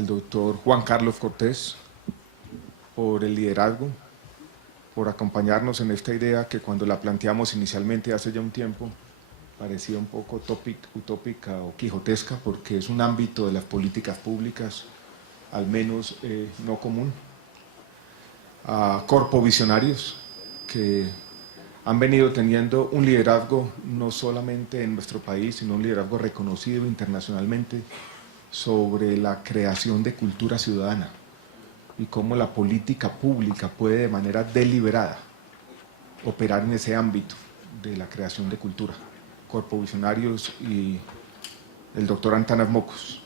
al doctor Juan Carlos Cortés por el liderazgo, por acompañarnos en esta idea que cuando la planteamos inicialmente hace ya un tiempo parecía un poco utópica o quijotesca, porque es un ámbito de las políticas públicas al menos no común. A corpovisionarios que han venido teniendo un liderazgo no solamente en nuestro país, sino un liderazgo reconocido internacionalmente sobre la creación de cultura ciudadana y cómo la política pública puede de manera deliberada operar en ese ámbito de la creación de cultura. Corpovisionarios y el doctor Antanas Mocos,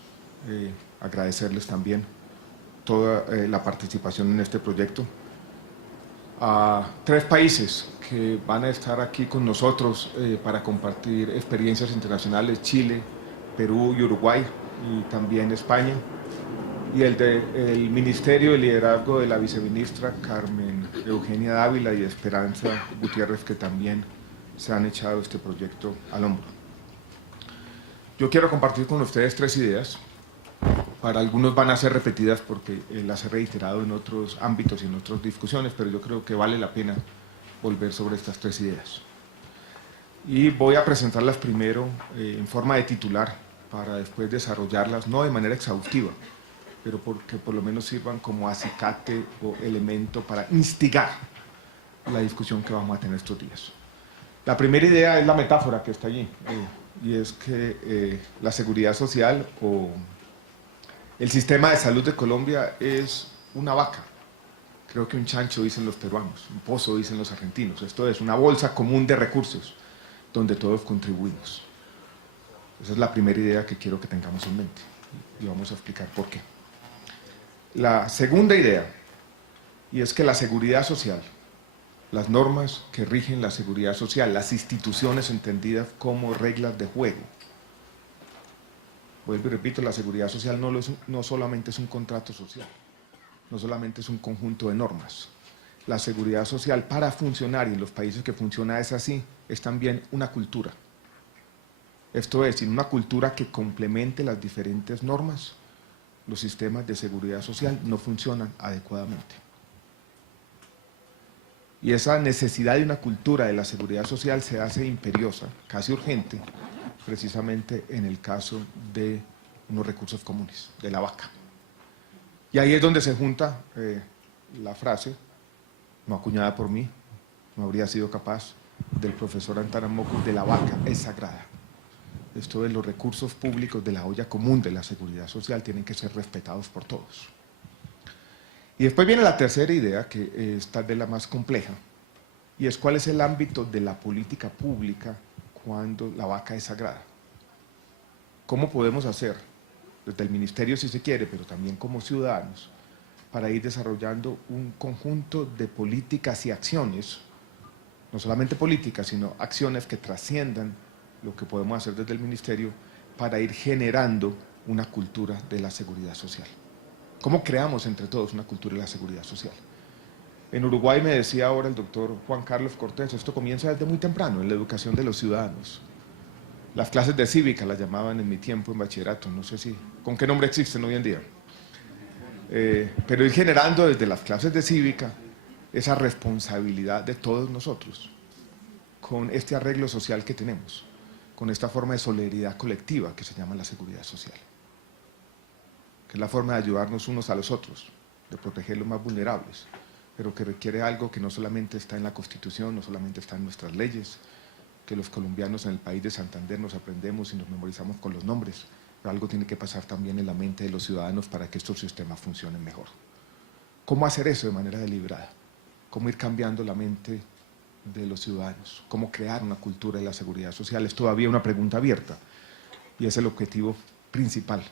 agradecerles también toda la participación en este proyecto. A 3 países que van a estar aquí con nosotros para compartir experiencias internacionales: Chile, Perú y Uruguay, y también España, y el Ministerio de Liderazgo de la viceministra Carmen Eugenia Dávila y Esperanza Gutiérrez, que también se han echado este proyecto al hombro. Yo quiero compartir con ustedes 3 ideas. Para algunos van a ser repetidas porque las he reiterado en otros ámbitos y en otras discusiones, pero yo creo que vale la pena volver sobre estas 3 ideas. Y voy a presentarlas primero en forma de titular, para después desarrollarlas, no de manera exhaustiva, pero porque por lo menos sirvan como acicate o elemento para instigar la discusión que vamos a tener estos días. La primera idea es la metáfora que está allí, y es que la seguridad social o el sistema de salud de Colombia es una vaca. Creo que un chancho dicen los peruanos, un pozo dicen los argentinos. Esto es una bolsa común de recursos donde todos contribuimos. Esa es la primera idea que quiero que tengamos en mente y vamos a explicar por qué. La segunda idea, y es que la seguridad social, las normas que rigen la seguridad social, las instituciones entendidas como reglas de juego. Vuelvo y repito, la seguridad social no solamente es un contrato social, no solamente es un conjunto de normas. La seguridad social, para funcionar, y en los países que funciona es así, es también una cultura. Esto es, sin una cultura que complemente las diferentes normas, los sistemas de seguridad social no funcionan adecuadamente. Y esa necesidad de una cultura de la seguridad social se hace imperiosa, casi urgente, precisamente en el caso de unos recursos comunes, de la vaca. Y ahí es donde se junta la frase, no acuñada por mí, no habría sido capaz, del profesor Antanas Mocos, de la vaca es sagrada. Esto de los recursos públicos de la olla común de la seguridad social tienen que ser respetados por todos. Y después viene la tercera idea, que es tal vez la más compleja, y es cuál es el ámbito de la política pública cuando la vaca es sagrada. ¿Cómo podemos hacer, desde el ministerio si se quiere, pero también como ciudadanos, para ir desarrollando un conjunto de políticas y acciones, no solamente políticas, sino acciones que trasciendan lo que podemos hacer desde el ministerio para ir generando una cultura de la seguridad social? ¿Cómo creamos entre todos una cultura de la seguridad social? En Uruguay, me decía ahora el doctor Juan Carlos Cortés, esto comienza desde muy temprano, en la educación de los ciudadanos. Las clases de cívica las llamaban en mi tiempo en bachillerato, no sé si, ¿con qué nombre existen hoy en día? Pero ir generando desde las clases de cívica esa responsabilidad de todos nosotros, con este arreglo social que tenemos, con esta forma de solidaridad colectiva que se llama la seguridad social, que es la forma de ayudarnos unos a los otros, de proteger los más vulnerables, pero que requiere algo que no solamente está en la Constitución, no solamente está en nuestras leyes, que los colombianos en el país de Santander nos aprendemos y nos memorizamos con los nombres, pero algo tiene que pasar también en la mente de los ciudadanos para que estos sistemas funcionen mejor. ¿Cómo hacer eso de manera deliberada? ¿Cómo ir cambiando la mente de los ciudadanos? ¿Cómo crear una cultura de la seguridad social? Es todavía una pregunta abierta y es el objetivo principal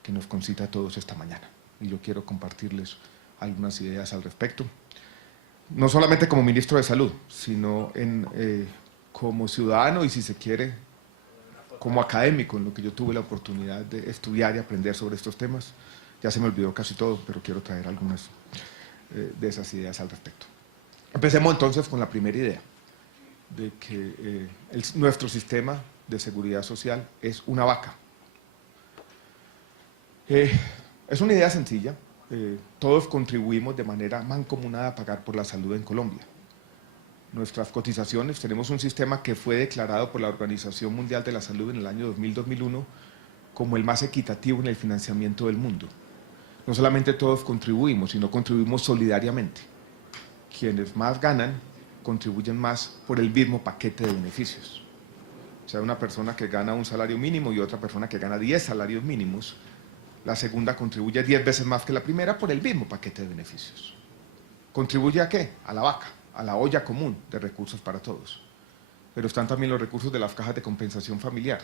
que nos concita a todos esta mañana. Y yo quiero compartirles algunas ideas al respecto, no solamente como ministro de Salud, sino como ciudadano y, si se quiere, como académico, en lo que yo tuve la oportunidad de estudiar y aprender sobre estos temas. Ya se me olvidó casi todo, pero quiero traer algunas de esas ideas al respecto. Empecemos entonces con la primera idea, de que nuestro sistema de seguridad social es una vaca. Es una idea sencilla, todos contribuimos de manera mancomunada a pagar por la salud en Colombia. Nuestras cotizaciones, tenemos un sistema que fue declarado por la Organización Mundial de la Salud en el año 2000-2001 como el más equitativo en el financiamiento del mundo. No solamente todos contribuimos, sino contribuimos solidariamente. Quienes más ganan, contribuyen más por el mismo paquete de beneficios. O sea, una persona que gana un salario mínimo y otra persona que gana 10 salarios mínimos, la segunda contribuye 10 veces más que la primera por el mismo paquete de beneficios. ¿Contribuye a qué? A la vaca, a la olla común de recursos para todos. Pero están también los recursos de las cajas de compensación familiar,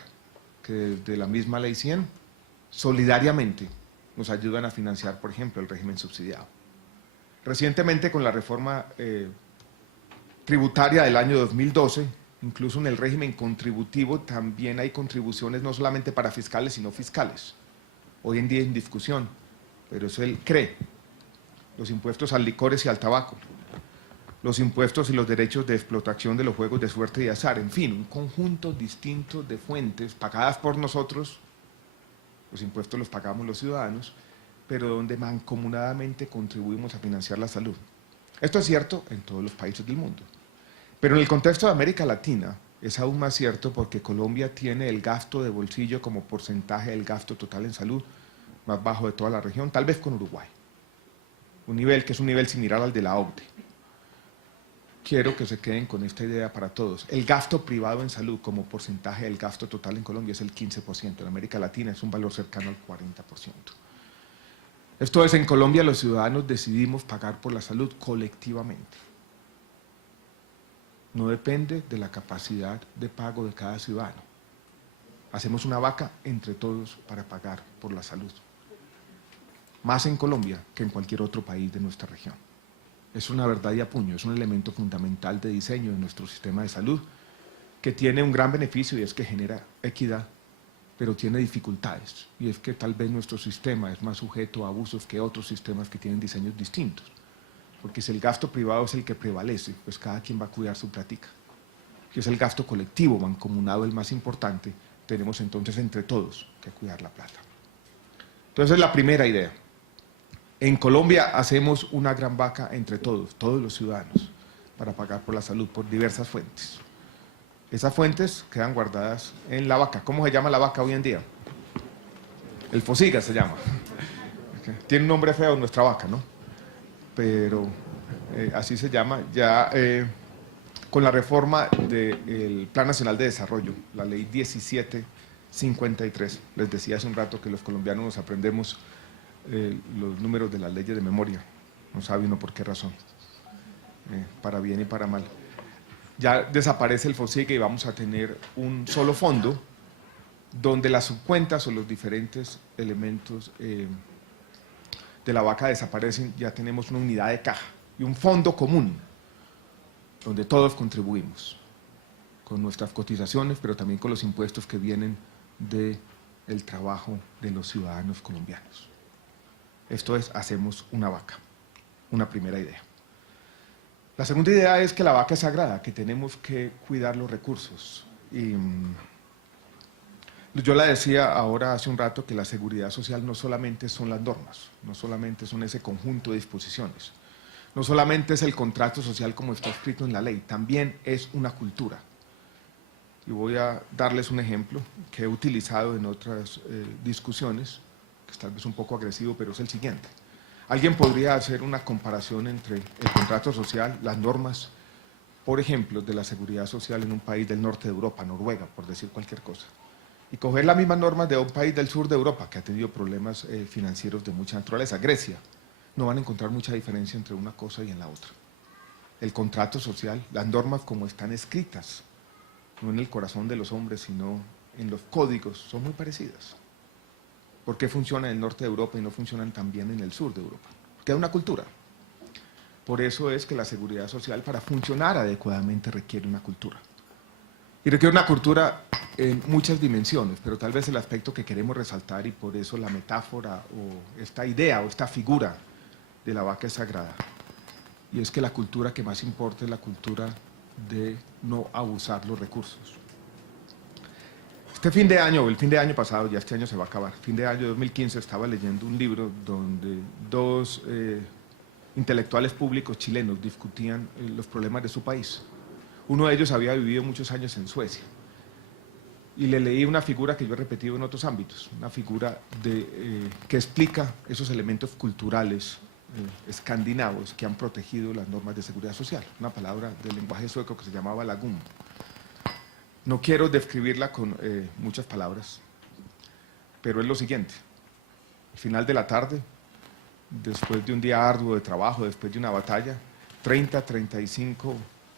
que desde la misma Ley 100, solidariamente, nos ayudan a financiar, por ejemplo, el régimen subsidiado. Recientemente, con la reforma tributaria del año 2012, incluso en el régimen contributivo también hay contribuciones no solamente para fiscales, sino fiscales. Hoy en día en discusión, pero es el CRE, los impuestos al licores y al tabaco, los impuestos y los derechos de explotación de los juegos de suerte y azar, en fin, un conjunto distinto de fuentes pagadas por nosotros, los impuestos los pagamos los ciudadanos, pero donde mancomunadamente contribuimos a financiar la salud. Esto es cierto en todos los países del mundo. Pero en el contexto de América Latina es aún más cierto porque Colombia tiene el gasto de bolsillo como porcentaje del gasto total en salud más bajo de toda la región, tal vez con Uruguay. Un nivel que es un nivel similar al de la OCDE. Quiero que se queden con esta idea para todos. El gasto privado en salud como porcentaje del gasto total en Colombia es el 15%. En América Latina es un valor cercano al 40%. Esto es, en Colombia los ciudadanos decidimos pagar por la salud colectivamente. No depende de la capacidad de pago de cada ciudadano. Hacemos una vaca entre todos para pagar por la salud. Más en Colombia que en cualquier otro país de nuestra región. Es una verdad y a puño, es un elemento fundamental de diseño de nuestro sistema de salud que tiene un gran beneficio y es que genera equidad, pero tiene dificultades. Y es que tal vez nuestro sistema es más sujeto a abusos que otros sistemas que tienen diseños distintos. Porque si el gasto privado es el que prevalece, pues cada quien va a cuidar su plática. Si es el gasto colectivo, mancomunado, el más importante, tenemos entonces entre todos que cuidar la plata. Entonces, la primera idea. En Colombia hacemos una gran vaca entre todos los ciudadanos, para pagar por la salud por diversas fuentes. Esas fuentes quedan guardadas en la vaca. ¿Cómo se llama la vaca hoy en día? El Fosiga se llama. Tiene un nombre feo nuestra vaca, ¿no? Pero así se llama, ya con la reforma del Plan Nacional de Desarrollo, la Ley 1753, les decía hace un rato que los colombianos nos aprendemos los números de las leyes de memoria, no sabe uno por qué razón, para bien y para mal. Ya desaparece el FOSIGA y vamos a tener un solo fondo donde las subcuentas o los diferentes elementos de la vaca desaparecen. Ya tenemos una unidad de caja y un fondo común donde todos contribuimos con nuestras cotizaciones, pero también con los impuestos que vienen del trabajo de los ciudadanos colombianos. Esto es, hacemos una vaca, una primera idea. La segunda idea es que la vaca es sagrada, que tenemos que cuidar los recursos. Y yo la decía ahora hace un rato que la seguridad social no solamente son las normas, no solamente son ese conjunto de disposiciones, no solamente es el contrato social como está escrito en la ley, también es una cultura. Y voy a darles un ejemplo que he utilizado en otras discusiones, que es tal vez un poco agresivo, pero es el siguiente. Alguien podría hacer una comparación entre el contrato social, las normas, por ejemplo, de la seguridad social en un país del norte de Europa, Noruega, por decir cualquier cosa, y coger las mismas normas de un país del sur de Europa que ha tenido problemas financieros de mucha naturaleza, Grecia. No van a encontrar mucha diferencia entre una cosa y en la otra. El contrato social, las normas como están escritas, no en el corazón de los hombres, sino en los códigos, son muy parecidas. ¿Por qué funciona en el norte de Europa y no funcionan tan bien en el sur de Europa? Porque hay una cultura. Por eso es que la seguridad social, para funcionar adecuadamente, requiere una cultura. Y requiere una cultura en muchas dimensiones, pero tal vez el aspecto que queremos resaltar, y por eso la metáfora o esta idea o esta figura de la vaca es sagrada, y es que la cultura que más importa es la cultura de no abusar los recursos. Este fin de año, o el fin de año pasado, ya este año se va a acabar, fin de año 2015, estaba leyendo un libro donde dos intelectuales públicos chilenos discutían los problemas de su país. Uno de ellos había vivido muchos años en Suecia y le leí una figura que yo he repetido en otros ámbitos, una figura que explica esos elementos culturales escandinavos que han protegido las normas de seguridad social, una palabra del lenguaje sueco que se llamaba lagum. No quiero describirla con muchas palabras, pero es lo siguiente: al final de la tarde, después de un día arduo de trabajo, después de una batalla, 30, 35,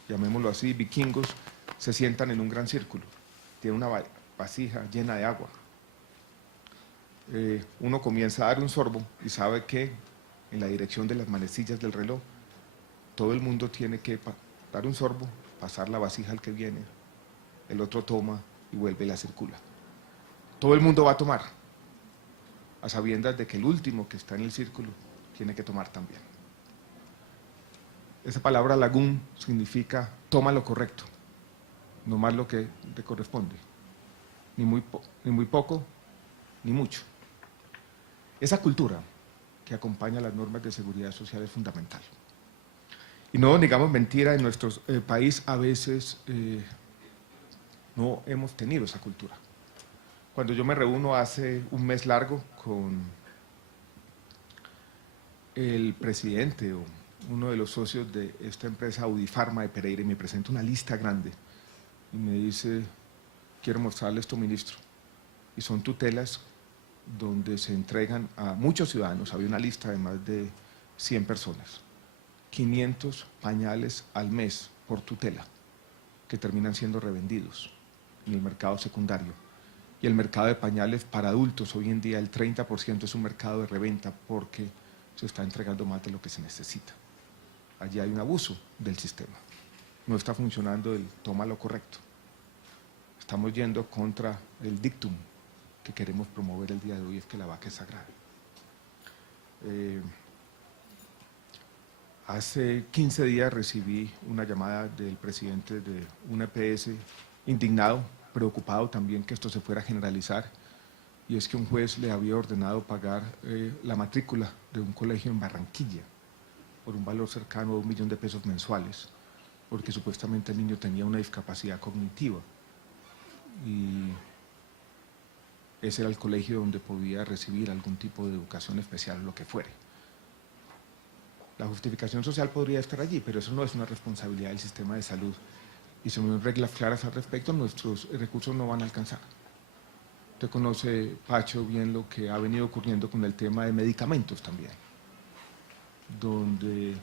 llamémoslo así, vikingos, se sientan en un gran círculo. Tiene una vasija llena de agua. Uno comienza a dar un sorbo y sabe que en la dirección de las manecillas del reloj, todo el mundo tiene que dar un sorbo, pasar la vasija al que viene, el otro toma y vuelve y la circula. Todo el mundo va a tomar, a sabiendas de que el último que está en el círculo tiene que tomar también. Esa palabra lagum significa toma lo correcto, no más lo que te corresponde, ni muy poco, ni mucho. Esa cultura que acompaña las normas de seguridad social es fundamental. Y no digamos mentira, en nuestro país a veces no hemos tenido esa cultura. Cuando yo me reúno hace un mes largo con el presidente o uno de los socios de esta empresa Audifarma de Pereira y me presenta una lista grande y me dice: quiero mostrarle esto, ministro. Y son tutelas donde se entregan a muchos ciudadanos, había una lista de más de 100 personas, 500 pañales al mes por tutela, que terminan siendo revendidos en el mercado secundario. Y el mercado de pañales para adultos, hoy en día el 30% es un mercado de reventa porque se está entregando más de lo que se necesita. Allí hay un abuso del sistema. No está funcionando el toma lo correcto. Estamos yendo contra el dictum que queremos promover el día de hoy, es que la vaca es sagrada. Hace 15 días recibí una llamada del presidente de una EPS, indignado, preocupado también que esto se fuera a generalizar, y es que un juez le había ordenado pagar la matrícula de un colegio en Barranquilla por un valor cercano a $1 millón mensuales, porque supuestamente el niño tenía una discapacidad cognitiva y ese era el colegio donde podía recibir algún tipo de educación especial o lo que fuere. La justificación social podría estar allí, pero eso no es una responsabilidad del sistema de salud. Y si no hay reglas claras al respecto, nuestros recursos no van a alcanzar. Usted conoce, Pacho, bien lo que ha venido ocurriendo con el tema de medicamentos también, donde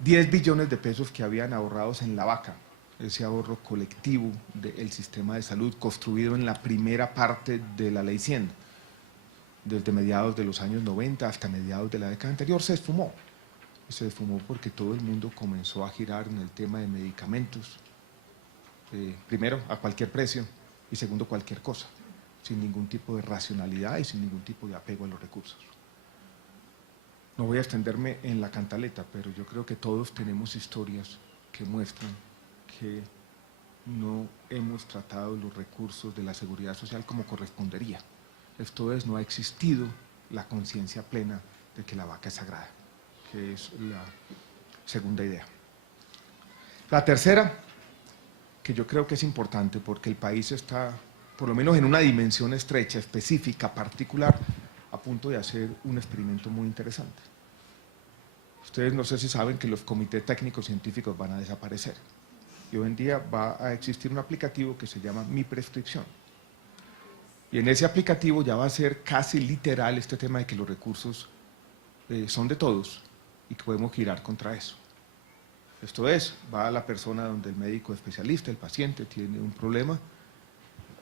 10 billones de pesos que habían ahorrados en la vaca, ese ahorro colectivo del sistema de salud construido en la primera parte de la Ley 100, desde mediados de los años 90 hasta mediados de la década anterior, se esfumó. Se esfumó porque todo el mundo comenzó a girar en el tema de medicamentos, primero a cualquier precio y segundo cualquier cosa, sin ningún tipo de racionalidad y sin ningún tipo de apego a los recursos. No voy a extenderme en la cantaleta, pero yo creo que todos tenemos historias que muestran que no hemos tratado los recursos de la seguridad social como correspondería. Esto es, no ha existido la conciencia plena de que la vaca es sagrada, que es la segunda idea. La tercera, que yo creo que es importante porque el país está, por lo menos en una dimensión estrecha, específica, particular, a punto de hacer un experimento muy interesante. Ustedes no sé si saben que los comités técnicos científicos van a desaparecer y hoy en día va a existir un aplicativo que se llama Mi Prescripción. Y en ese aplicativo ya va a ser casi literal este tema de que los recursos son de todos y que podemos girar contra eso. Esto es, va a la persona donde el médico especialista, el paciente tiene un problema,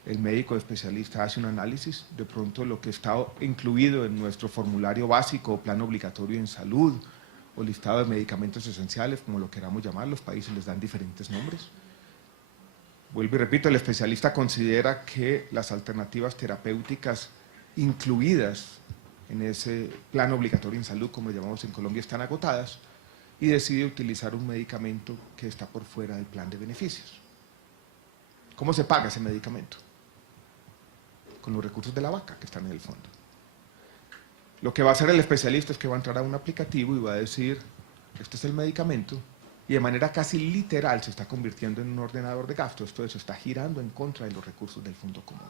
el médico especialista hace un análisis, de pronto lo que está incluido en nuestro formulario básico o plan obligatorio en salud o listado de medicamentos esenciales, como lo queramos llamar, los países les dan diferentes nombres. Vuelvo y repito, el especialista considera que las alternativas terapéuticas incluidas en ese plan obligatorio en salud, como lo llamamos en Colombia, están agotadas y decide utilizar un medicamento que está por fuera del plan de beneficios. ¿Cómo se paga ese medicamento? con los recursos de la vaca que están en el fondo. Lo que va a hacer el especialista es que va a entrar a un aplicativo y va a decir, este es el medicamento, y de manera casi literal se está convirtiendo en un ordenador de gasto, esto se está girando en contra de los recursos del fondo común.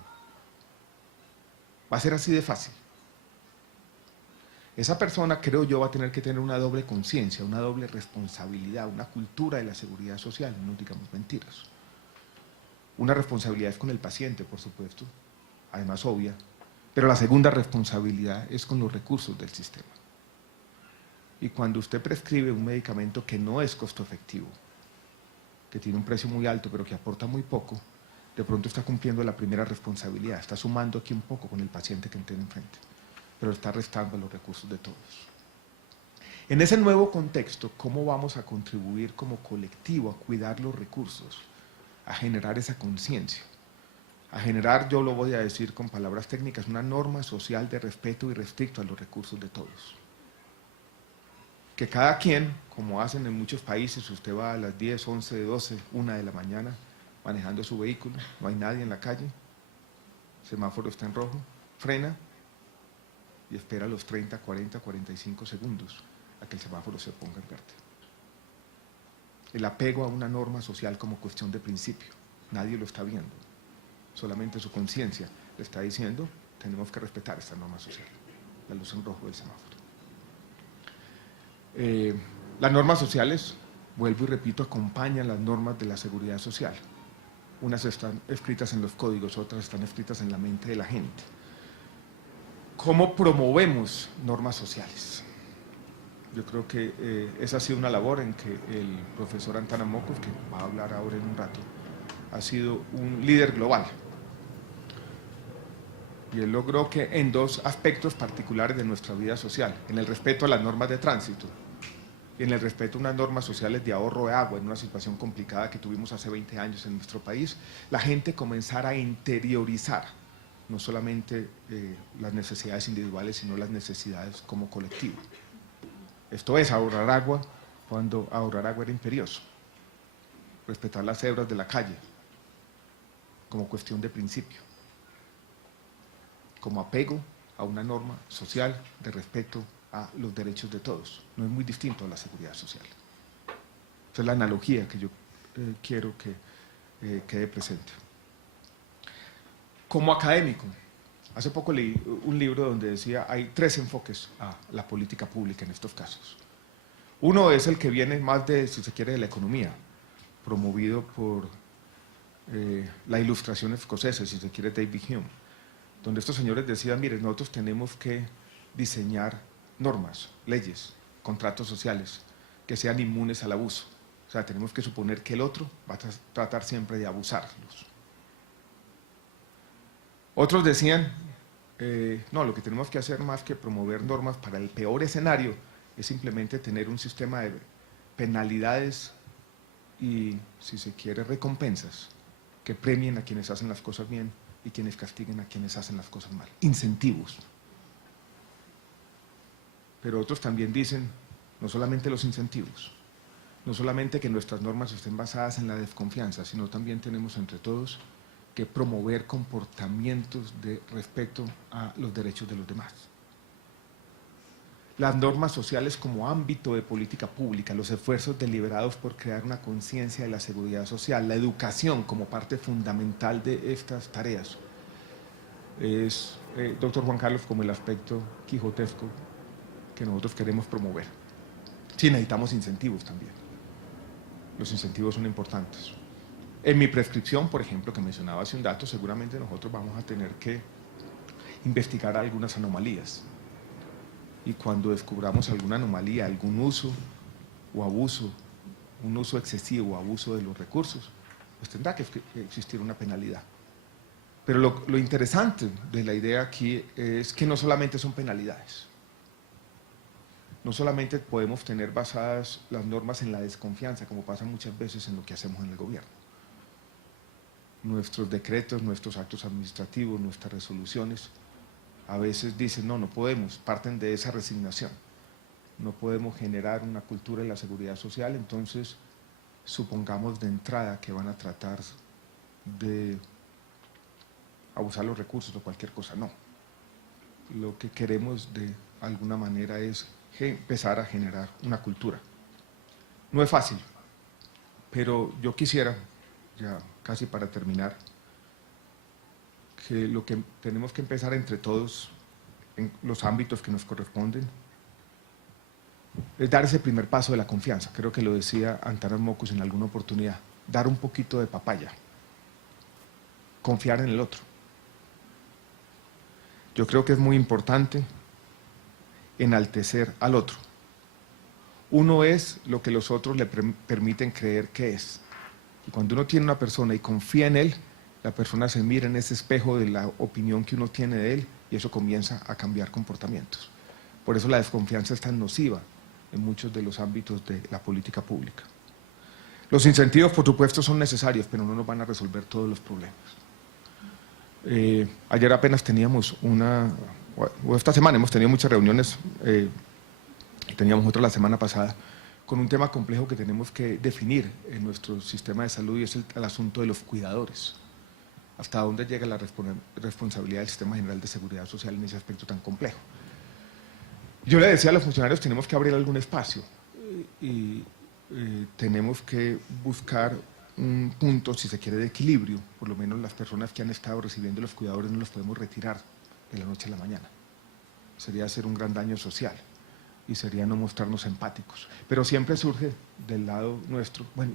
Va a ser así de fácil. Esa persona, creo yo, va a tener que tener una doble conciencia, una doble responsabilidad, una cultura de la seguridad social, no digamos mentiras. Una responsabilidad es con el paciente, por supuesto, además obvia, pero la segunda responsabilidad es con los recursos del sistema. Y cuando usted prescribe un medicamento que no es costo efectivo, que tiene un precio muy alto pero que aporta muy poco, de pronto está cumpliendo la primera responsabilidad, está sumando aquí un poco con el paciente que tiene enfrente, pero está restando los recursos de todos. En ese nuevo contexto, ¿cómo vamos a contribuir como colectivo a cuidar los recursos, a generar esa conciencia? A generar, yo lo voy a decir con palabras técnicas, una norma social de respeto y respeto a los recursos de todos. Que cada quien, como hacen en muchos países, usted va a las 10, 11, 12, 1 de la mañana manejando su vehículo, no hay nadie en la calle, el semáforo está en rojo, frena y espera los 30, 40, 45 segundos a que el semáforo se ponga en verde. El apego a una norma social como cuestión de principio, nadie lo está viendo, solamente su conciencia le está diciendo, tenemos que respetar esta norma social, la luz en rojo del semáforo. Las normas sociales, vuelvo y repito, acompañan las normas de la seguridad social. Unas están escritas en los códigos, otras están escritas en la mente de la gente. ¿Cómo promovemos normas sociales? Yo creo que esa ha sido una labor en que el profesor Antanamokov, que va a hablar ahora en un rato, ha sido un líder global. Y él logró que en dos aspectos particulares de nuestra vida social, en el respeto a las normas de tránsito y en el respeto a unas normas sociales de ahorro de agua, en una situación complicada que tuvimos hace 20 años en nuestro país, la gente comenzara a interiorizar no solamente las necesidades individuales, sino las necesidades como colectivo. Esto es ahorrar agua cuando ahorrar agua era imperioso, respetar las cebras de la calle como cuestión de principio, como apego a una norma social de respeto a los derechos de todos. No es muy distinto a la seguridad social. Esa es la analogía que yo quiero que quede presente. Como académico, hace poco leí un libro donde decía hay tres enfoques a la política pública en estos casos. Uno es el que viene más de, si se quiere, de la economía, promovido por la ilustración escocesa, si se quiere, David Hume, donde estos señores decían, mire, nosotros tenemos que diseñar normas, leyes, contratos sociales que sean inmunes al abuso. O sea, tenemos que suponer que el otro va a tratar siempre de abusarlos. Otros decían, no, lo que tenemos que hacer más que promover normas para el peor escenario es simplemente tener un sistema de penalidades y, si se quiere, recompensas que premien a quienes hacen las cosas bien y quienes castiguen a quienes hacen las cosas mal. Incentivos. Pero otros también dicen, no solamente los incentivos, no solamente que nuestras normas estén basadas en la desconfianza, sino también tenemos entre todos que promover comportamientos de respeto a los derechos de los demás. Las normas sociales como ámbito de política pública, los esfuerzos deliberados por crear una conciencia de la seguridad social, la educación como parte fundamental de estas tareas, es, doctor Juan Carlos, como el aspecto quijotesco que nosotros queremos promover. Sí, necesitamos incentivos también. Los incentivos son importantes. En mi prescripción, por ejemplo, que mencionaba hace un dato, seguramente nosotros vamos a tener que investigar algunas anomalías. Y cuando descubramos alguna anomalía, algún uso o abuso, un uso excesivo o abuso de los recursos, pues tendrá que existir una penalidad. Pero lo interesante de la idea aquí es que no solamente son penalidades. No solamente podemos tener basadas las normas en la desconfianza, como pasa muchas veces en lo que hacemos en el gobierno. Nuestros decretos, nuestros actos administrativos, nuestras resoluciones, a veces dicen, no podemos, parten de esa resignación. No podemos generar una cultura de la seguridad social, entonces supongamos de entrada que van a tratar de abusar los recursos o cualquier cosa, no. Lo que queremos de alguna manera es empezar a generar una cultura. No es fácil, pero yo quisiera, ya casi para terminar, que lo que tenemos que empezar entre todos, en los ámbitos que nos corresponden, es dar ese primer paso de la confianza. Creo que lo decía Antanas Mockus en alguna oportunidad, dar un poquito de papaya, confiar en el otro. Yo creo que es muy importante enaltecer al otro. Uno es lo que los otros le permiten creer que es. Y cuando uno tiene una persona y confía en él, la persona se mira en ese espejo de la opinión que uno tiene de él y eso comienza a cambiar comportamientos. Por eso la desconfianza es tan nociva en muchos de los ámbitos de la política pública. Los incentivos, por supuesto, son necesarios, pero no nos van a resolver todos los problemas. Ayer apenas teníamos o esta semana hemos tenido muchas reuniones, teníamos otra la semana pasada, con un tema complejo que tenemos que definir en nuestro sistema de salud y es el asunto de los cuidadores. ¿Hasta dónde llega la responsabilidad del Sistema General de Seguridad Social en ese aspecto tan complejo? Yo le decía a los funcionarios, tenemos que abrir algún espacio y tenemos que buscar un punto, si se quiere, de equilibrio. Por lo menos las personas que han estado recibiendo los cuidadores no los podemos retirar de la noche a la mañana. Sería hacer un gran daño social y sería no mostrarnos empáticos. Pero siempre surge del lado nuestro, bueno,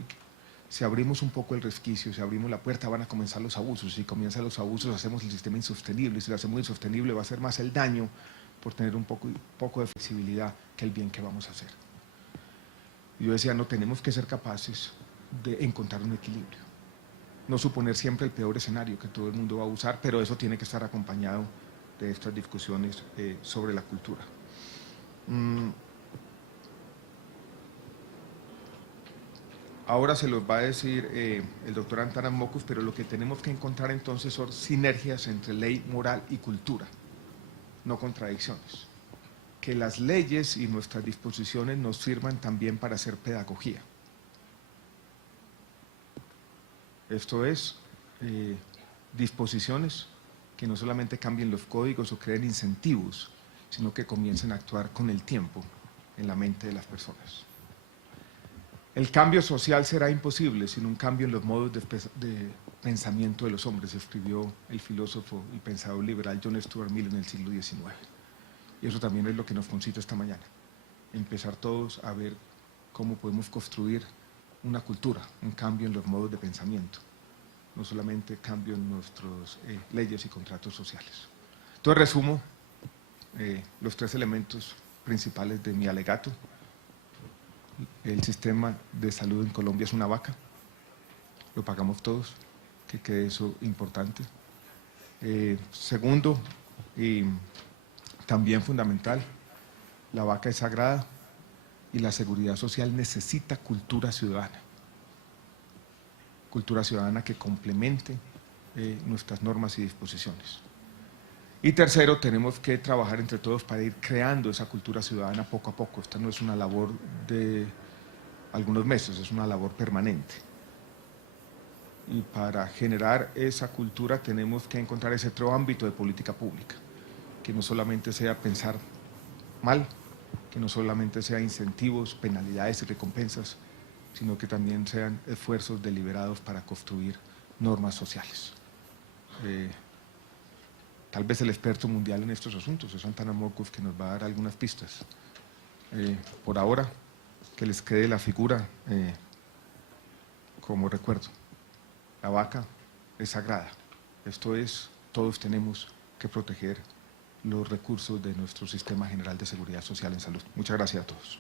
si abrimos un poco el resquicio, si abrimos la puerta, van a comenzar los abusos. Si comienzan los abusos, hacemos el sistema insostenible. Y si lo hacemos insostenible, va a ser más el daño por tener un poco de flexibilidad que el bien que vamos a hacer. Yo decía, no, tenemos que ser capaces de encontrar un equilibrio. No suponer siempre el peor escenario que todo el mundo va a usar, pero eso tiene que estar acompañado de estas discusiones sobre la cultura. Ahora se los va a decir el doctor Antanas Mockus, pero lo que tenemos que encontrar entonces son sinergias entre ley, moral y cultura, no contradicciones. Que las leyes y nuestras disposiciones nos sirvan también para hacer pedagogía. Esto es, disposiciones que no solamente cambien los códigos o creen incentivos, sino que comiencen a actuar con el tiempo en la mente de las personas. El cambio social será imposible sin un cambio en los modos de pensamiento de los hombres, escribió el filósofo y pensador liberal John Stuart Mill en el siglo XIX. Y eso también es lo que nos concita esta mañana, empezar todos a ver cómo podemos construir una cultura, un cambio en los modos de pensamiento, no solamente cambio en nuestras leyes y contratos sociales. Entonces resumo los tres elementos principales de mi alegato. El sistema de salud en Colombia es una vaca, lo pagamos todos, que quede eso importante. Segundo, y también fundamental, la vaca es sagrada y la seguridad social necesita cultura ciudadana que complemente nuestras normas y disposiciones. Y tercero, tenemos que trabajar entre todos para ir creando esa cultura ciudadana poco a poco. Esta no es una labor de algunos meses, es una labor permanente. Y para generar esa cultura tenemos que encontrar ese otro ámbito de política pública, que no solamente sea pensar mal, que no solamente sea incentivos, penalidades y recompensas, sino que también sean esfuerzos deliberados para construir normas sociales. Tal vez el experto mundial en estos asuntos es Antanas Mockus, que nos va a dar algunas pistas. Por ahora, que les quede la figura como recuerdo. La vaca es sagrada. Esto es, todos tenemos que proteger los recursos de nuestro Sistema General de Seguridad Social en Salud. Muchas gracias a todos.